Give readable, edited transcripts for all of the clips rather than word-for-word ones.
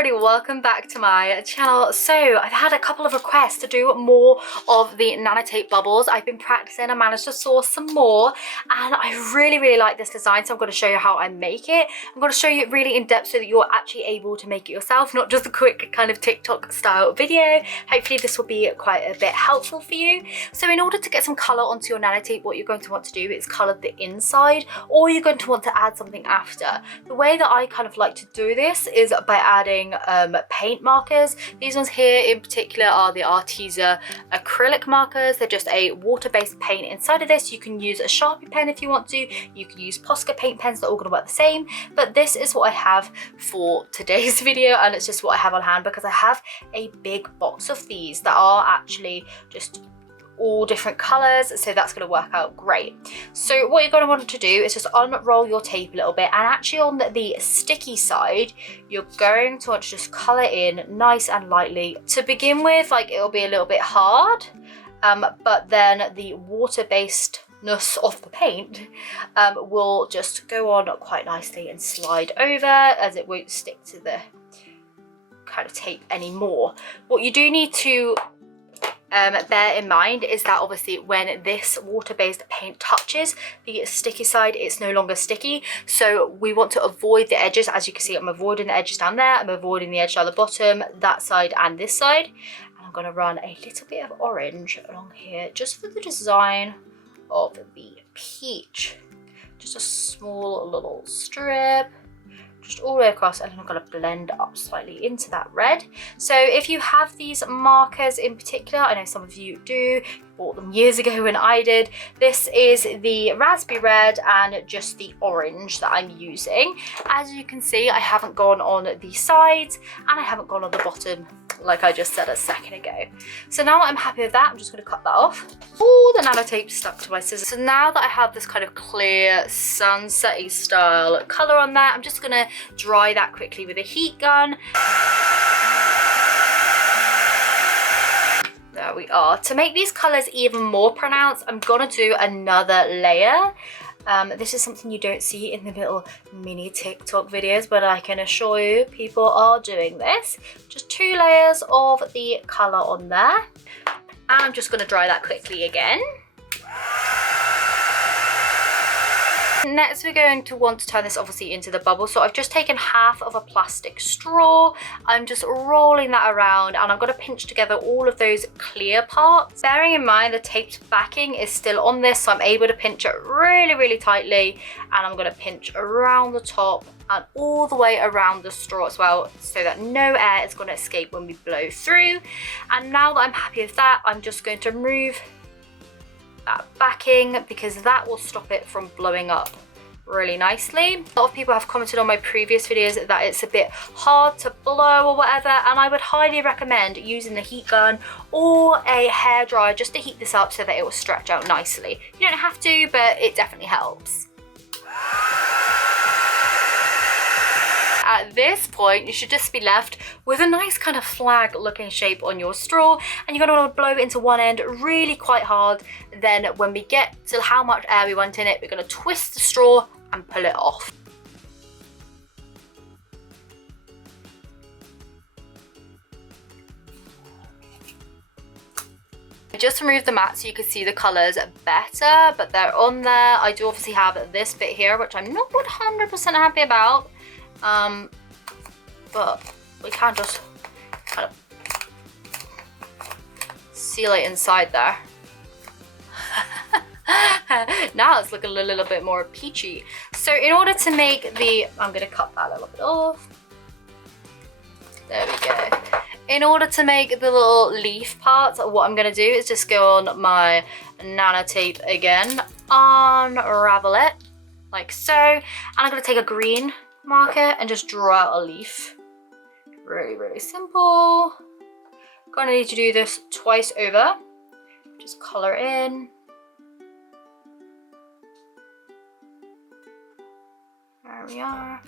everybody, welcome back to my channel. So I've had a couple of requests to do more of the nanotape bubbles. I've been practicing, I managed to source some more, and I really like this design, so I'm going to show you how I make it. I'm going to show you it really in depth so that you're actually able to make it yourself, not just a quick kind of TikTok style video. Hopefully this will be quite a bit helpful for you. So in order to get some colour onto your nanotape, what you're going to want to do is colour the inside, or you're going to want to add something after. The way that I kind of like to do this is by adding paint markers. These ones here in particular are the Arteza acrylic markers. They're just a water-based paint inside of this. You can use a Sharpie pen if you want to. You can use Posca paint pens. They're all going to work the same, but this is what I have for today's video, and it's just what I have on hand because I have a big box of these that are actually just all different colors, so that's going to work out great. So what you're going to want to do is just unroll your tape a little bit, and actually on the sticky side you're going to want to just color in nice and lightly. To begin with, like, it'll be a little bit hard, but then the water-basedness of the paint will just go on quite nicely and slide over, as it won't stick to the kind of tape anymore. What you do need to bear in mind is that obviously when this water-based paint touches the sticky side, it's no longer sticky, so we want to avoid the edges. As you can see, I'm avoiding the edges down there, I'm avoiding the edge down the bottom, that side and this side, and I'm going to run a little bit of orange along here just for the design of the peach. Just a small little strip just all the way across, and then I'm going to blend up slightly into that red. So if you have these markers in particular, I know some of you do, bought them years ago when I did. This is the raspberry red and just the orange that I'm using. As you can see, I haven't gone on the sides and I haven't gone on the bottom like I just said a second ago. So now I'm happy with that, I'm just going to cut that off. Oh, the nanotape stuck to my scissors. So now that I have this kind of clear sunset-y style colour on there, I'm just going to dry that quickly with a heat gun. There we are. To make these colours even more pronounced, I'm going to do another layer. This is something you don't see in the little mini TikTok videos, but I can assure you people are doing this. Just 2 layers of the colour on there. And I'm just going to dry that quickly again. Next, we're going to want to turn this obviously into the bubble. So I've just taken half of a plastic straw. I'm just rolling that around, and I'm going to pinch together all of those clear parts. Bearing in mind the tape's backing is still on this, so I'm able to pinch it really tightly, and I'm going to pinch around the top and all the way around the straw as well, so that no air is going to escape when we blow through. And now that I'm happy with that, I'm just going to remove that backing, because that will stop it from blowing up really nicely. A lot of people have commented on my previous videos that it's a bit hard to blow or whatever, and I would highly recommend using the heat gun or a hairdryer just to heat this up so that it will stretch out nicely. You don't have to, but it definitely helps. At this point, you should just be left with a nice kind of flag looking shape on your straw, and you're going to want to blow it into one end really quite hard. Then when we get to how much air we want in it, we're going to twist the straw and pull it off. I just removed the mat so you can see the colours better, but they're on there. I do obviously have this bit here, which I'm not 100% happy about. But we can just kind of seal it inside there. Now it's looking a little bit more peachy. So in order to make the, I'm going to cut that a little bit off. There we go. In order to make the little leaf parts, what I'm going to do is just go on my nanotape again, unravel it like so, and I'm going to take a green marker and just draw out a leaf. Really simple. Gonna need to do this twice over. Just colour in. There we are.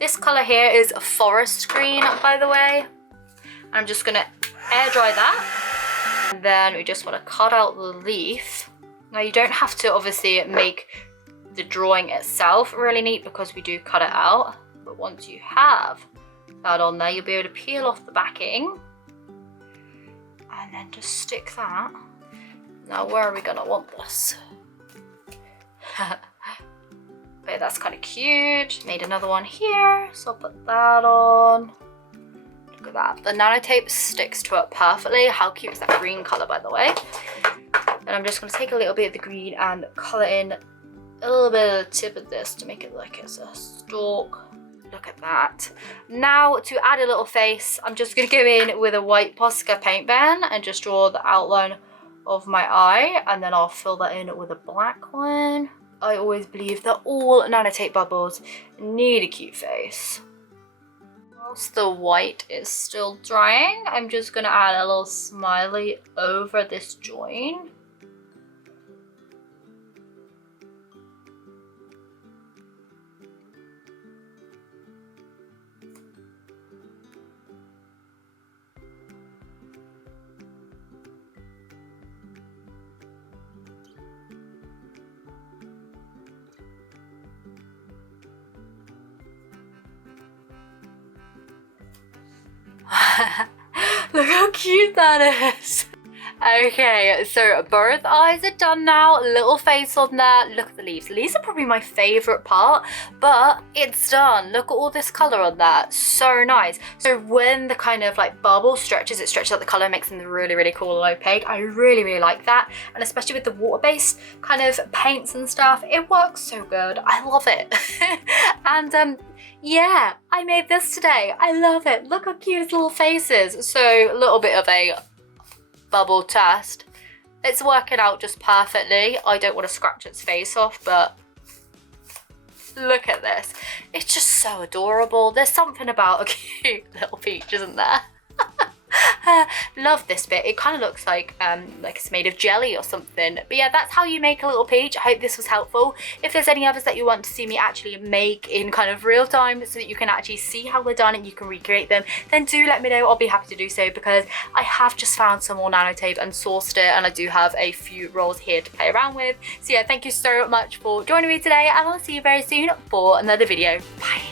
This colour here is a forest green, by the way. I'm just gonna air dry that. And then we just want to cut out the leaf. Now you don't have to obviously make the drawing itself really neat because we do cut it out. But once you have that on there, you'll be able to peel off the backing and then just stick that. Now where are we gonna want this? Okay, that's kind of cute. Made another one here, so I'll put that on. Look at that. The nanotape sticks to it perfectly. How cute is that green color, by the way? And I'm just gonna take a little bit of the green and color in a little bit of the tip of this to make it like it's a stalk. Look at that. Now to add a little face, I'm just gonna go in with a white Posca paint pen and just draw the outline of my eye, and then I'll fill that in with a black one. I always believe that all nanotape bubbles need a cute face. Whilst the white is still drying, I'm just gonna add a little smiley over this join. Look how cute that is. Okay, so both eyes are done now. Little face on there. Look at the leaves. The leaves are probably my favorite part, but it's done. Look at all this color on that. So nice. So when the kind of like bubble stretches, it stretches out the color, makes them really, really cool and opaque. I really, really like that. And especially with the water-based kind of paints and stuff, it works so good. I love it. And yeah, I made this today. I love it. Look how cute his little faces. So a little bit of a bubble test. It's working out just perfectly. I don't want to scratch its face off, but look at this. It's just so adorable. There's something about a cute little peach, isn't there? Love this bit. It kind of looks like it's made of jelly or something. But yeah, that's how you make a little peach. I hope this was helpful. If there's any others that you want to see me actually make in kind of real time so that you can actually see how they're done and you can recreate them, then do let me know. I'll be happy to do so because I have just found some more nanotape and sourced it, and I do have a few rolls here to play around with. So yeah, thank you so much for joining me today, and I'll see you very soon for another video. Bye.